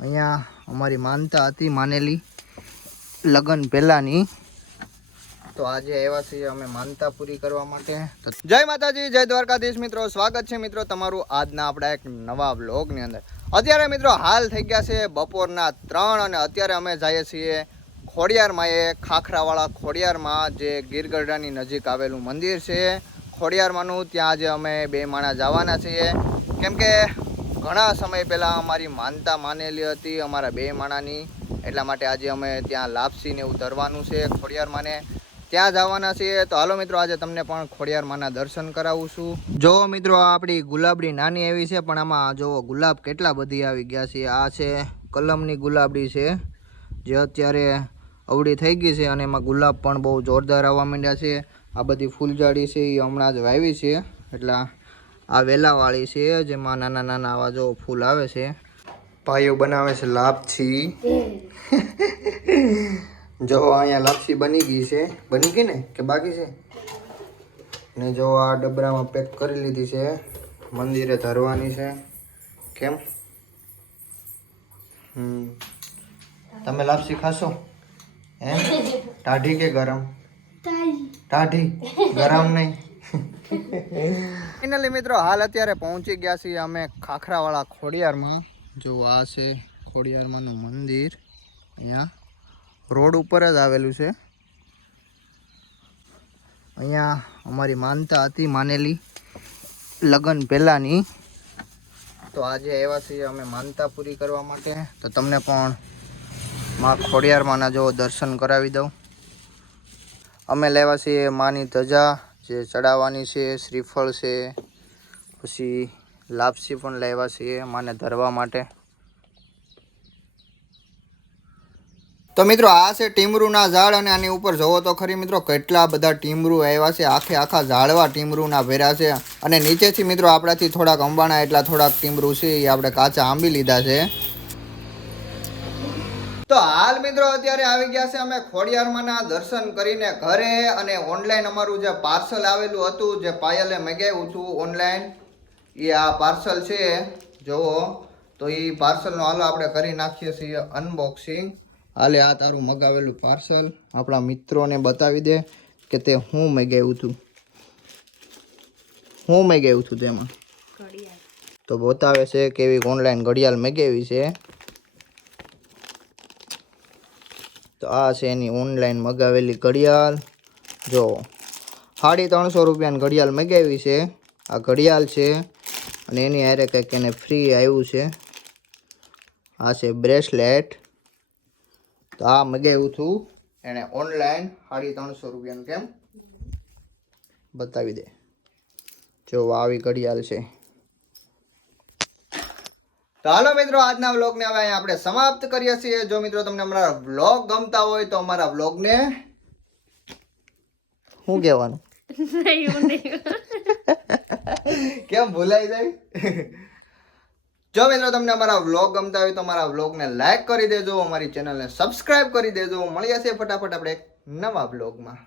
અહીંયા અમારી માનતા હતી માનેલી લગ્ન પહેલાની, તો આજે આવ્યા છીએ અમે માનતા પૂરી કરવા માટે. જય માતાજી, જય દ્વારકાધીશ મિત્રો, સ્વાગત છે મિત્રો તમારું આજના આપણા એક નવા વ્લોગની અંદર. અત્યારે મિત્રો હાલ થઈ ગયા છે બપોરના 3 અને અત્યારે અમે જઈએ છીએ ખોડિયારમાં. એ ખાખરાવાળા ખોડિયારમાં જે ગીરગઢડાની નજીક આવેલું મંદિર છે ખોડિયારમાંનું, ત્યાં આજે અમે 2 માણા જવાના છીએ. કેમ કે ઘણા સમય પહેલાં અમારી માનતા માનેલી હતી અમારા 2 માણાની, એટલા માટે આજે અમે ત્યાં લાપસીને એવું ધરવાનું છે ખોડિયારમાંને, ત્યાં જવાના છીએ. તો હાલો મિત્રો આજે તમને પણ ખોડિયારમાંના દર્શન કરાવું છું. જો મિત્રો આ આપણી ગુલાબડી નાની એવી છે, પણ આમાં જો ગુલાબ કેટલા બધી આવી ગયા છે. આ છે કલમની ગુલાબડી છે જે અત્યારે અવળી થઈ ગઈ છે અને એમાં ગુલાબ પણ બહુ જોરદાર આવવા માંડ્યા છે. આ બધી ફૂલઝાડી છે એ હમણાં જ વાવી છે, એટલે આ વેલાવાળી છે જેમાં નાના નાના આવા જો ફૂલ આવે છે. ભાઈઓ બનાવે છે લાપસી. જો અહીંયા લાપસી બની ગઈ છે. બની ગઈ ને કે બાકી છે? ને જો આ ડબરામાં પેક કરી લીધી છે, મંદિરે ધરવાની છે. કેમ તમે લાપસી ખાશો? હે ટાઢી કે ગરમ? ટાઢી, ગરમ નહીં. ફાઇનલી મિત્રો હાલ અત્યારે પહોંચી ગયા છીએ અમે ખાખરાવાળા ખોડિયારમાં. જો આ છે ખોડિયારમાંનું મંદિર, અહીંયા રોડ ઉપર જ આવેલું છે. અહીંયા અમારી માનતા હતી માનેલી લગ્ન પહેલાની, તો આજે આવ્યા છીએ અમે માનતા પૂરી કરવા માટે. તો તમને પણ માં ખોડિયારમાંના જો દર્શન કરાવી દઉં. અમે લેવા છીએ માની ધજા જે ચડાવવાની છે, શ્રીફળ છે, પછી લાપસી પણ લેવા છીએ માને ધરવા માટે. તો મિત્રો આ છે ટીમરૂના ઝાડ અને આની ઉપર જોવો તો ખરી મિત્રો કેટલા બધા ટીમરૂ આવ્યા છે. આખા ઝાડવા ટીમરૂના ભેરા છે. અને નીચેથી મિત્રો આપણાથી થોડાક અંબાણા એટલા થોડાક ટીમરૂ છે એ આપણે કાચા આંબી લીધા છે. તો હાલ મિત્રો અત્યારે આવી ગયા છે અમે ખોડિયારમાંના દર્શન કરીને ઘરે. અને ઓનલાઈન અમારું જે પાર્સલ આવેલું હતું, જે પાયલે મગાવ્યું હતું ઓનલાઈન, એ આ પાર્સલ છે જોવો. તો એ પાર્સલનો હાલો આપણે કરી નાખીએ છીએ અનબોક્સિંગ. હાલે આ તારું મગાવેલું પાર્સલ આપણા મિત્રોને બતાવી દે કે તે હું મગાવ્યું હતું. હું મગાવ્યું હતું તેમાં તો બતાવે છે કેવી ઓનલાઈન ઘડિયાળ મગાવી છે. તો આ છે એની ઓનલાઈન મગાવેલી ઘડિયાળ. જો 350 રૂપિયાની ઘડિયાળ મગાવી છે. આ ઘડિયાળ છે અને એની હારે કંઈક એને ફ્રી આવ્યું છે. આ છે બ્રેસલેટ. તો આ મગાવ્યું હતું એણે ઓનલાઈન 350 રૂપિયાનું. કેમ બતાવી દે. જો આવી ઘડિયાળ છે. તો હાલો મિત્રો આજના વ્લોગને હવે અહીંયા આપણે સમાપ્ત કરીએ છીએ. જો મિત્રો તમને અમારા વ્લોગ ગમતા હોય તો અમારા વ્લોગને શું કહેવાનું? કેમ ભૂલાઈ જાય? જો મિત્રો તમને અમારા વ્લોગ ગમતા હોય તો અમારા વ્લોગને લાઈક કરી દેજો, અમારી ચેનલને સબસ્ક્રાઇબ કરી દેજો. મળીએ છીએ ફટાફટ આપણે એક નવા વ્લોગમાં.